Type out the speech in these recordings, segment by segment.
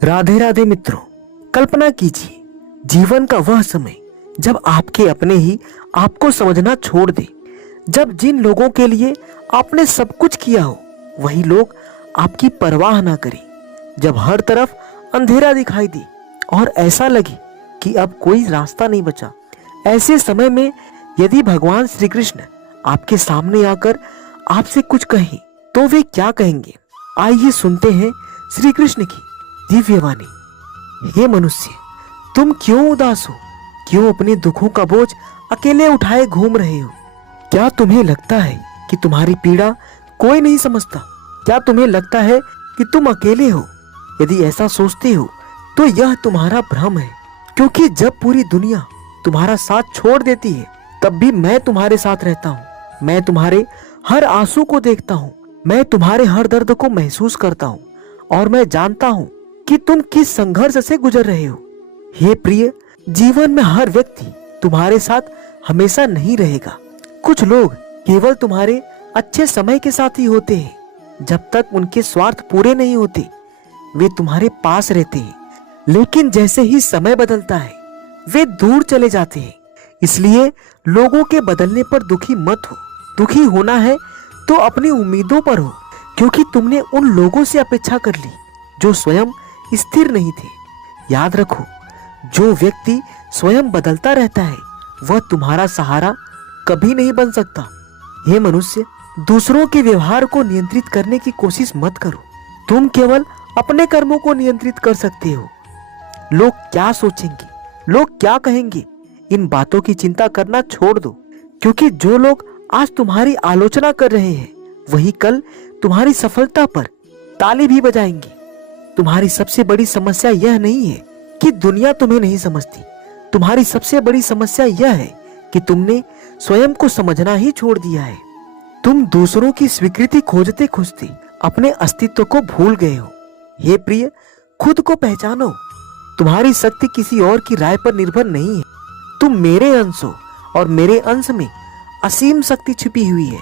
राधे राधे मित्रों, कल्पना कीजिए जीवन का वह समय जब आपके अपने ही आपको समझना छोड़ दे। जब जिन लोगों के लिए आपने सब कुछ किया हो वही लोग आपकी परवाह ना करें। जब हर तरफ अंधेरा दिखाई दे और ऐसा लगे कि अब कोई रास्ता नहीं बचा। ऐसे समय में यदि भगवान श्री कृष्ण आपके सामने आकर आपसे कुछ कहें तो वे क्या कहेंगे? आइए सुनते हैं श्री कृष्ण की दिव्य वाणी। हे मनुष्य, तुम क्यों उदास हो? क्यों अपने दुखों का बोझ अकेले उठाए घूम रहे हो? क्या तुम्हें लगता है कि तुम्हारी पीड़ा कोई नहीं समझता? क्या तुम्हें लगता है कि तुम अकेले हो? यदि ऐसा सोचते हो तो यह तुम्हारा भ्रम है, क्योंकि जब पूरी दुनिया तुम्हारा साथ छोड़ देती है तब भी मैं तुम्हारे साथ रहता हूँ। मैं तुम्हारे हर आंसू को देखता हूँ, मैं तुम्हारे हर दर्द को महसूस करता हूँ और मैं जानता हूँ कि तुम किस संघर्ष से गुजर रहे हो। हे प्रिय, जीवन में हर व्यक्ति तुम्हारे साथ हमेशा नहीं रहेगा। कुछ लोग केवल तुम्हारे अच्छे समय के साथ ही होते हैं। जब तक उनके स्वार्थ पूरे नहीं होते वे तुम्हारे पास रहते हैं, लेकिन जैसे ही समय बदलता है वे दूर चले जाते हैं। इसलिए लोगों के बदलने पर दुखी मत हो। दुखी होना है तो अपनी उम्मीदों पर हो, क्योंकि तुमने उन लोगों से अपेक्षा कर ली जो स्वयं स्थिर नहीं थे। याद रखो, जो व्यक्ति स्वयं बदलता रहता है वह तुम्हारा सहारा कभी नहीं बन सकता। हे मनुष्य, दूसरों के व्यवहार को नियंत्रित करने की कोशिश मत करो। तुम केवल अपने कर्मों को नियंत्रित कर सकते हो। लोग क्या सोचेंगे, लोग क्या कहेंगे, इन बातों की चिंता करना छोड़ दो, क्योंकि जो लोग आज तुम्हारी आलोचना कर रहे हैं वही कल तुम्हारी सफलता पर ताली भी बजाएंगे। तुम्हारी सबसे बड़ी समस्या यह नहीं है कि दुनिया तुम्हें नहीं समझती। तुम्हारी सबसे बड़ी समस्या यह है कि तुमने स्वयं को समझना ही छोड़ दिया है। तुम दूसरों की स्वीकृति खोजते खोजते अपने अस्तित्व को भूल गए हो। हे प्रिय, खुद को पहचानो। तुम्हारी शक्ति किसी और की राय पर निर्भर नहीं है। तुम मेरे अंश हो और मेरे अंश में असीम शक्ति छिपी हुई है।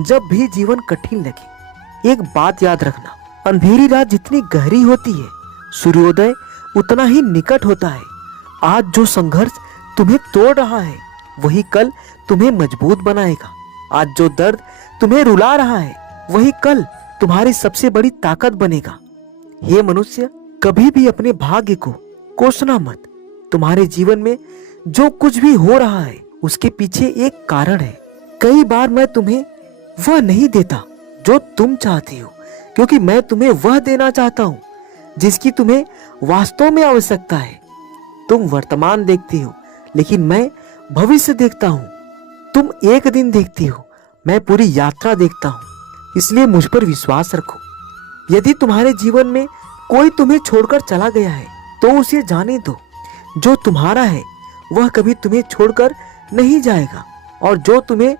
जब भी जीवन कठिन लगे एक बात याद रखना, अंधेरी रात जितनी गहरी होती है सूर्योदय उतना ही निकट होता है। आज जो संघर्ष तुम्हें तोड़ रहा है वही कल तुम्हें मजबूत बनाएगा। आज जो दर्द तुम्हें रुला रहा है वही कल तुम्हारी सबसे बड़ी ताकत बनेगा। हे मनुष्य, कभी भी अपने भाग्य को कोसना मत। तुम्हारे जीवन में जो कुछ भी हो रहा है उसके पीछे एक कारण है। कई बार मैं तुम्हें वह नहीं देता जो तुम चाहती हो, क्योंकि मैं तुम्हें वह देना चाहता हूँ जिसकी तुम्हें वास्तव में आवश्यकता है। तुम वर्तमान देखती हो, लेकिन मैं भविष्य देखता हूँ। तुम एक दिन देखती हो, मैं पूरी यात्रा देखता हूँ। इसलिए मुझ पर विश्वास रखो। यदि तुम्हारे जीवन में कोई तुम्हें छोड़कर चला गया है तो उसे जाने दो। जो तुम्हारा है वह कभी तुम्हें छोड़कर नहीं जाएगा, और जो तुम्हें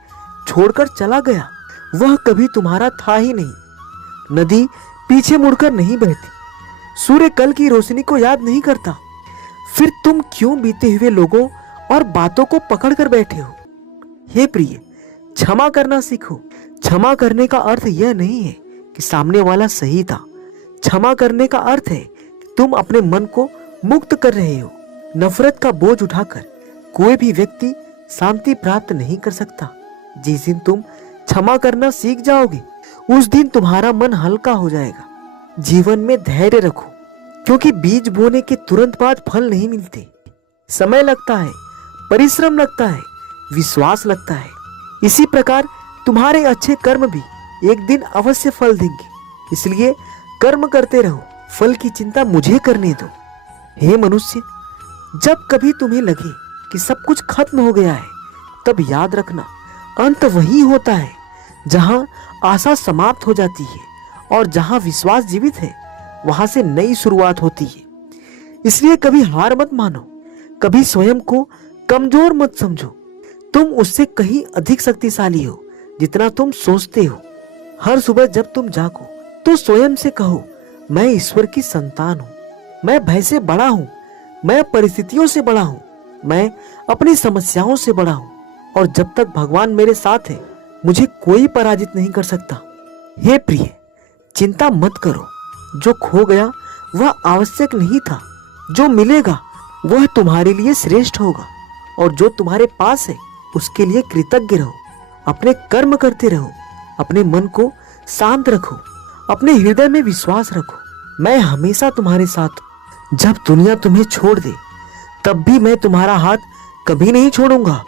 छोड़कर चला गया वह कभी तुम्हारा था ही नहीं। नदी पीछे मुड़कर नहीं बहती, सूर्य कल की रोशनी को याद नहीं करता। फिर तुम क्यों बीते हुए लोगों और बातों को पकड़कर बैठे हो? हे प्रिय, क्षमा करना सीखो। क्षमा करने का अर्थ यह नहीं है कि सामने वाला सही था। क्षमा करने का अर्थ है कि तुम अपने मन को मुक्त कर रहे हो। नफरत का बोझ उठाकर कोई भी व्यक्ति शांति प्राप्त नहीं कर सकता। जिस दिन तुम क्षमा करना सीख जाओगे उस दिन तुम्हारा मन हल्का हो जाएगा। जीवन में धैर्य रखो, क्योंकि बीज बोने के तुरंत बाद फल नहीं मिलते। समय लगता है, परिश्रम लगता है, विश्वास लगता है। इसी प्रकार तुम्हारे अच्छे कर्म भी एक दिन अवश्य फल देंगे। इसलिए कर्म करते रहो, फल की चिंता मुझे करने दो। हे मनुष्य, जब कभी तुम्हें लगे कि सब कुछ खत्म हो गया है तब याद रखना, अंत वही होता है जहां आशा समाप्त हो जाती है, और जहां विश्वास जीवित है वहां से नई शुरुआत होती है। इसलिए कभी हार मत मानो, कभी स्वयं को कमजोर मत समझो। तुम उससे कहीं अधिक शक्तिशाली हो जितना तुम सोचते हो। हर सुबह जब तुम जागो तो स्वयं से कहो, मैं ईश्वर की संतान हूँ, मैं भय से बड़ा हूँ, मैं परिस्थितियों से बड़ा हूँ, मैं अपनी समस्याओं से बड़ा हूँ, और जब तक भगवान मेरे साथ है मुझे कोई पराजित नहीं कर सकता। हे प्रिय, चिंता मत करो। जो खो गया वह आवश्यक नहीं था। जो मिलेगा वह तुम्हारे लिए श्रेष्ठ होगा, और जो तुम्हारे पास है उसके लिए कृतज्ञ रहो। अपने कर्म करते रहो, अपने मन को शांत रखो, अपने हृदय में विश्वास रखो। मैं हमेशा तुम्हारे साथ हूं। जब दुनिया तुम्हें छोड़ दे तब भी मैं तुम्हारा हाथ कभी नहीं छोड़ूंगा।